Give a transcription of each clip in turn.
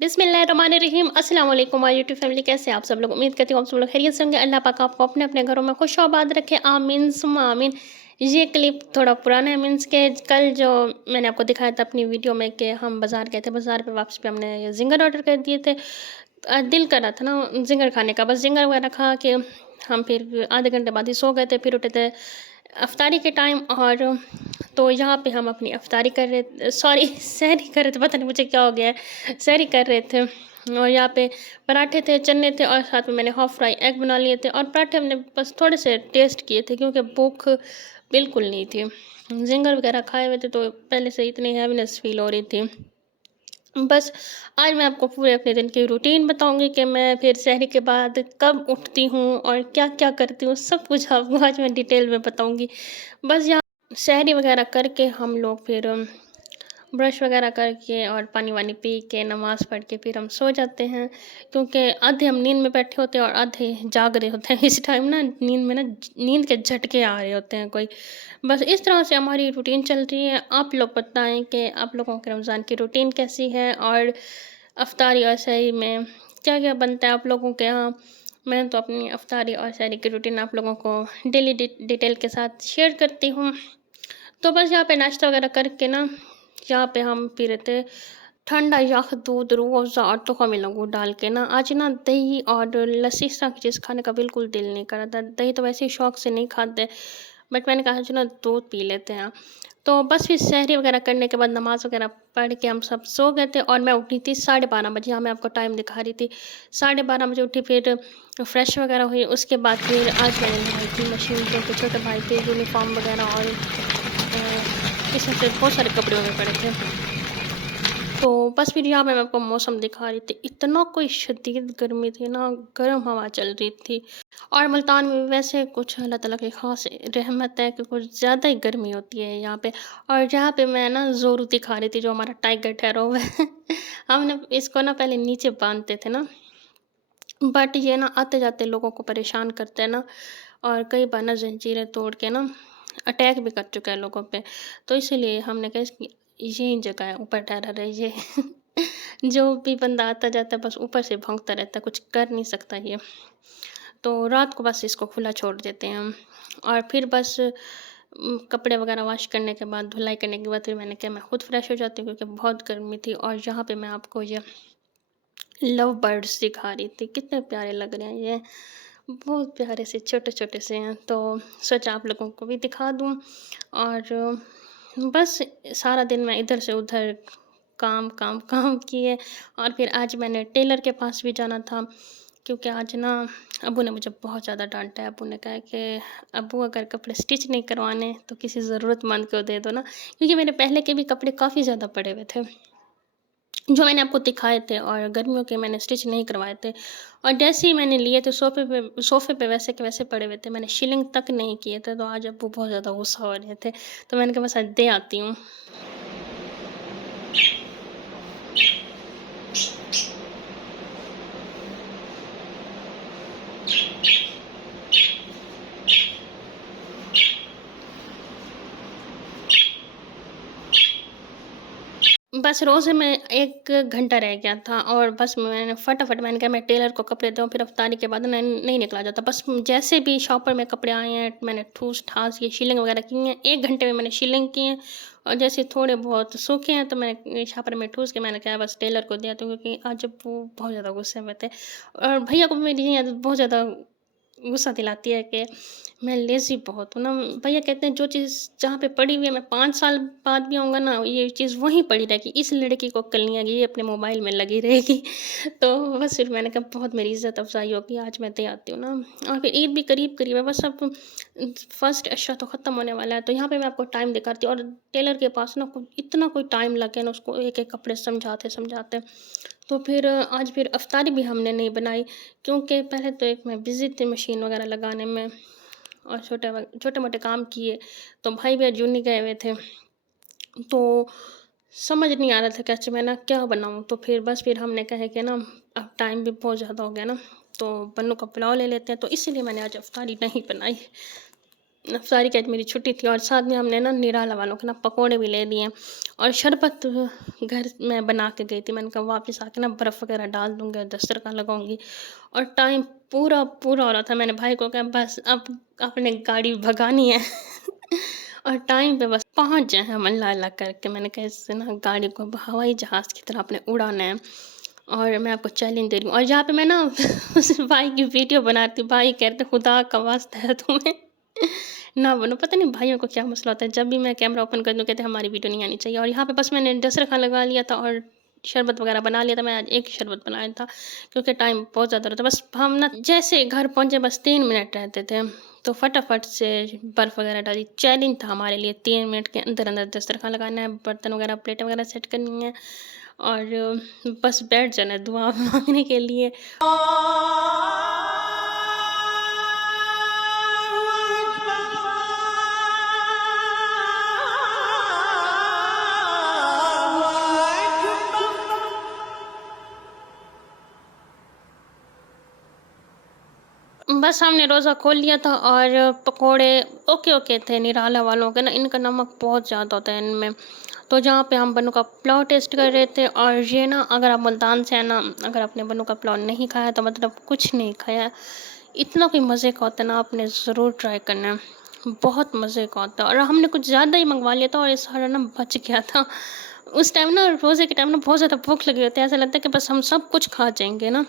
बिस्मिल्लाहिर्रहमानिर्रहीम अस्सलाम वालेकुम माय यूट्यूब फैमिली। कैसे हैं आप सब लोग? उम्मीद करती हूँ आप सब लोग खैरियत से होंगे। अल्लाह पाक आपको अपने अपने घरों में खुश आबाद रखे, आमीन सुम्मा आमीन। ये क्लिप थोड़ा पुराना है, मीन्स के कल जो मैंने आपको दिखाया था अपनी वीडियो में कि हम बाज़ार गए थे, बाज़ार पे वापस पे हमने ये जिंगर ऑर्डर कर दिए थे। दिल कर रहा था ना जिंगर खाने का, बस जिंगर वगैरह खा के हम फिर आधे घंटे बाद ही सो गए थे। फिर उठे थे अफ्तारी के टाइम, और तो यहाँ पे हम अपनी अफ्तारी कर रहे, सॉरी सहरी कर रहे थे, पता नहीं मुझे क्या हो गया है, सहरी कर रहे थे। और यहाँ पे पराठे थे, चने थे, और साथ में मैंने हाफ़ फ्राई एग बना लिए थे। और पराठे हमने बस थोड़े से टेस्ट किए थे क्योंकि भूख बिल्कुल नहीं थी। जिंगर वगैरह खाए हुए थे तो पहले से इतनी हैवीनेस फील हो रही थी। बस आज मैं आपको पूरे अपने दिन की रूटीन बताऊंगी कि मैं फिर सहरी के बाद कब उठती हूँ और क्या क्या करती हूँ, सब कुछ आपको आज मैं डिटेल में बताऊंगी। बस यहाँ सहरी वगैरह करके हम लोग फिर ब्रश वगैरह करके और पानी वानी पी के नमाज़ पढ़ के फिर हम सो जाते हैं, क्योंकि आधे हम नींद में बैठे होते हैं और आधे जाग रहे होते हैं। इस टाइम ना नींद में ना नींद के झटके आ रहे होते हैं कोई। बस इस तरह से हमारी रूटीन चल रही है। आप लोग बताएं कि आप लोगों के रमज़ान की रूटीन कैसी है, और अफ्तारी और सहरी में क्या क्या बनता है आप लोगों के यहाँ। मैं तो अपनी अफ्तारी और सहरी की रूटीन आप लोगों को डेली डिटेल के साथ शेयर करती हूँ। तो बस यहाँ पे नाश्ता वगैरह करके ना यहाँ पे हम पी रहे थे ठंडा यख दूध रूह अफ़ज़ा और तो मिला गुड़ डाल के ना। आज ना दही और लस्सी इस तरह की चीज़ खाने का बिल्कुल दिल नहीं कर रहा था। दही तो वैसे ही शौक से नहीं खाते, बट मैंने कहा चलो दूध पी लेते हैं। तो बस फिर सहरी वगैरह करने के बाद नमाज़ वगैरह पढ़ के हम सब सो गए थे, और मैं उठी थी 12:30 बजे। यहाँ मैं आपको टाइम दिखा रही थी, 12:30 बजे उठी। फिर फ्रेश वगैरह हुई, उसके बाद फिर आज मैंने नहाई थी मशीन पे, तो छोटे भाई के यूनिफॉर्म वगैरह और इसमें से बहुत सारे कपड़े वगैरह पड़े थे। तो बस फिर यहाँ पे मैं आपको मौसम दिखा रही थी, इतना कोई शदीद गर्मी थी ना, गर्म हवा चल रही थी। और मुल्तान में भी वैसे कुछ अल्लाह ताला की ख़ास रहमत है कि कुछ ज़्यादा ही गर्मी होती है यहाँ पे। और यहाँ पे मैं ना ज़ोरू दिखा रही थी, जो हमारा टाइगर ठहरा हुआ है। हमने इसको ना पहले नीचे बांधते थे ना, बट ये ना आते जाते लोगों को परेशान करते हैं ना, और कई बार ना जंजीरें तोड़ के ना अटैक भी कर चुका है लोगों पे। तो इसीलिए हमने कहा इसकी यही जगह है, ऊपर ठहरा रहे ये। जो भी बंदा आता जाता है बस ऊपर से भौंकता रहता है, कुछ कर नहीं सकता ये। तो रात को बस इसको खुला छोड़ देते हैं हम। और फिर बस कपड़े वगैरह वॉश करने के बाद, धुलाई करने के बाद फिर मैंने कहा मैं खुद फ्रेश हो जाती हूँ, क्योंकि बहुत गर्मी थी। और यहाँ पे मैं आपको ये लव बर्ड्स दिखा रही थी, कितने प्यारे लग रहे हैं ये, बहुत प्यारे से छोटे छोटे से हैं। तो सोचा आप लोगों को भी दिखा दूँ। और बस सारा दिन मैं इधर से उधर काम काम काम किए। और फिर आज मैंने टेलर के पास भी जाना था, क्योंकि आज ना अब्बू ने मुझे बहुत ज़्यादा डांटा है। अब्बू ने कहा कि अब्बू अगर कपड़े स्टिच नहीं करवाने तो किसी ज़रूरतमंद को दे दो ना, क्योंकि मेरे पहले के भी कपड़े काफ़ी ज़्यादा पड़े हुए थे जो मैंने आपको दिखाए थे, और गर्मियों के मैंने स्टिच नहीं करवाए थे। और जैसे ही मैंने लिए थे सोफ़े पे वैसे के वैसे पड़े हुए थे, मैंने शिलिंग तक नहीं किए थे। तो आज अब्बू बहुत ज़्यादा गुस्सा हो रहे थे, तो मैंने कहा बस आज दे आती हूँ। बस रोज़े में 1 घंटा रह गया था, और बस मैंने फटाफट मैंने कहा मैं टेलर को कपड़े दूँ, फिर अफ्तारी के बाद ना नहीं निकला जाता। बस जैसे भी शॉपर में कपड़े आए हैं मैंने ठूस-ठास ये शिलिंग वगैरह की हैं, 1 घंटे में मैंने शिलिंग की हैं। और जैसे थोड़े बहुत सूखे हैं तो मैंने शॉपर में ठूस के मैंने कहा बस टेलर को दे आती हूँ, क्योंकि आज जब वो बहुत ज़्यादा गुस्से में थे। और भैया को भी मेरी ये आदत बहुत ज़्यादा गुस्सा दिलाती है कि मैं लेज़ी बहुत हूँ ना। भैया कहते हैं जो चीज़ जहाँ पे पड़ी हुई है, मैं 5 साल बाद भी आऊँगा ना, ये चीज़ वहीं पड़ी रहेगी, इस लड़की को कल नहीं आएगी, ये अपने मोबाइल में लगी रहेगी। तो बस फिर मैंने कहा बहुत मेरी इज़्ज़त अफ़ज़ाई होगी, आज मैं दे आती हूँ ना। और फिर ईद भी करीब-करीब है, बस अब फर्स्ट अशरा तो ख़त्म होने वाला है। तो यहाँ पे मैं आपको टाइम दिखाती हूँ, और टेलर के पास ना इतना कोई टाइम लग गया ना उसको एक-एक कपड़े समझाते-समझाते। तो फिर आज फिर अफ़्तारी भी हमने नहीं बनाई, क्योंकि पहले तो एक मैं बिज़ी थी मशीन वग़ैरह लगाने में, और छोटे मोटे काम किए। तो भाई भी आज यूनी गए हुए थे, तो समझ नहीं आ रहा था कैसे मैं ना क्या बनाऊँ। तो फिर हमने कहा कि ना अब टाइम भी बहुत ज़्यादा हो गया ना, तो बन्नू का पुलाव ले लेते हैं। तो इसीलिए मैंने आज अफ्तारी नहीं बनाई। अफ्तारी की आज मेरी छुट्टी थी, और साथ में हमने ना निराला वालों के ना पकौड़े भी ले लिए, और शरबत घर में बना के गई थी। मैंने कहा वापस आके ना बर्फ़ वगैरह डाल दूँगी और दस्तरखान लगाऊँगी। और टाइम पूरा पूरा हो रहा था। मैंने भाई को कहा बस अब आपने गाड़ी भगानी है और टाइम पे बस पहुँच जाए हम अल्लाह अल्लाह करके। मैंने कहा इससे ना गाड़ी को हवाई जहाज़ की तरह आपने उड़ाना है, और मैं आपको चैलेंज दे रही हूँ। और जहाँ पे मैं ना उस भाई की वीडियो बनाती हूँ, भाई कहते खुदा का वास्ता है तुम्हें ना बनो। पता नहीं भाइयों को क्या मसला होता है, जब भी मैं कैमरा ओपन कर दूँ कहते हैं हमारी वीडियो नहीं आनी चाहिए। और यहाँ पे बस मैंने दस्तरखान लगा लिया था और शरबत वगैरह बना लिया था। मैं आज एक ही शरबत बनाया था क्योंकि टाइम बहुत ज़्यादा रहता। बस हम ना जैसे घर पहुँचे बस 3 मिनट रहते थे, तो फटाफट से बर्फ़ वगैरह डाली। चैलेंज था हमारे लिए, 3 मिनट के अंदर अंदर दस्तरखान लगाना है, बर्तन वगैरह प्लेटें वगैरह सेट करनी है, और बस बैठ जाना है दुआ मांगने के लिए। बस हमने रोज़ा खोल लिया था, और पकोड़े ओके ओके थे निराला वालों के ना। इनका नमक बहुत ज़्यादा होता है इनमें। तो जहाँ पे हम बन्नू का पुलाव टेस्ट कर रहे थे, और ये ना अगर आप मुल्तान से हैं ना, अगर आपने बन्नू का पुलाव नहीं खाया तो मतलब कुछ नहीं खाया है। इतना कोई मज़े का होता है ना, आपने ज़रूर ट्राई करना है। बहुत मज़े का होता है, और हमने कुछ ज़्यादा ही मंगवा लिया था और ये सारा ना बच गया था। उस टाइम ना रोज़े के टाइम ना बहुत ज़्यादा भूख लगी होती है, ऐसा लगता है कि बस हम सब कुछ खा जाएँगे ना,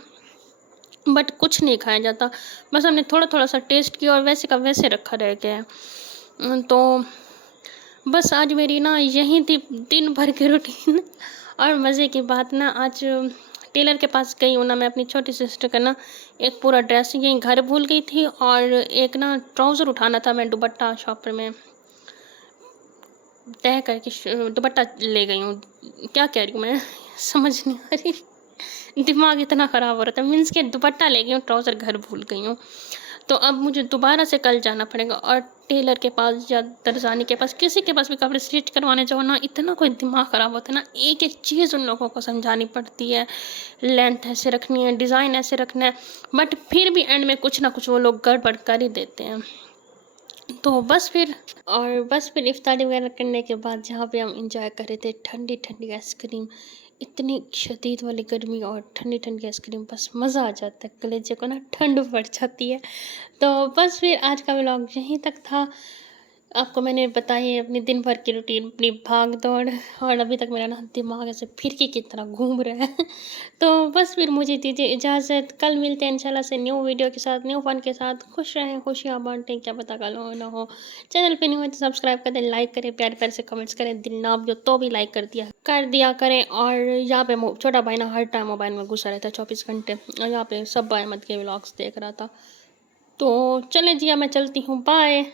बट कुछ नहीं खाया जाता। बस हमने थोड़ा-थोड़ा सा टेस्ट किया और वैसे का वैसे रखा रह गया है। तो बस आज मेरी ना यही थी दिन भर की रूटीन। और मज़े की बात ना, आज टेलर के पास गई हूँ ना मैं अपनी छोटी सिस्टर का ना एक पूरा ड्रेस यहीं घर भूल गई थी, और एक ना ट्राउज़र उठाना था। मैं दुपट्टा शॉपर में तय करके दुपट्टा ले गई हूँ। क्या कह रही हूँ मैं समझ नहीं आ रही। दिमाग इतना ख़राब हो रहा था, मीन्स कि दुपट्टा ले गई हूँ, ट्राउज़र घर भूल गई हूँ। तो अब मुझे दोबारा से कल जाना पड़ेगा, और टेलर के पास या दरज़ानी के पास, किसी के पास भी कपड़े स्टिच करवाने जाओ ना, इतना कोई दिमाग ख़राब होता है ना, एक-एक चीज़ उन लोगों को समझानी पड़ती है। लेंथ ऐसे रखनी है, डिज़ाइन ऐसे रखना है, बट फिर भी एंड में कुछ ना कुछ वो लोग गड़बड़ कर ही देते हैं। तो बस फिर इफ्तारी वगैरह करने के बाद जहाँ पे हम एंजॉय कर रहे थे ठंडी-ठंडी आइसक्रीम, इतनी शदीद वाली गर्मी और ठंडी-ठंडी आइसक्रीम, बस मज़ा आ जाता है, कलेजे को ना ठंड पड़ जाती है। तो बस फिर आज का व्लॉग यहीं तक था। आपको मैंने बताई है अपनी दिन भर की रूटीन, अपनी भाग-दौड़, और अभी तक मेरा ना दिमाग ऐसे फिरकी की तरह घूम रहा है। तो बस फिर मुझे दीजिए इजाज़त, कल मिलते हैं इंशाल्लाह से न्यू वीडियो के साथ, न्यू फ़न के साथ। खुश रहें, खुशियाँ बाँटें, क्या पता कल हो ना हो। चैनल पे न्यू है तो सब्सक्राइब कर दें, लाइक करें, प्यारे-प्यारे से कमेंट्स करें, दिल ना भी हो तो भी लाइक कर दिया करें। और यहाँ पे छोटा भाई ना हर टाइम मोबाइल में घुसा रहता है 24 घंटे, और यहाँ पे सब अहमद के व्लॉग्स देख रहा था। तो चलें जी, अब मैं चलती हूँ, बाय।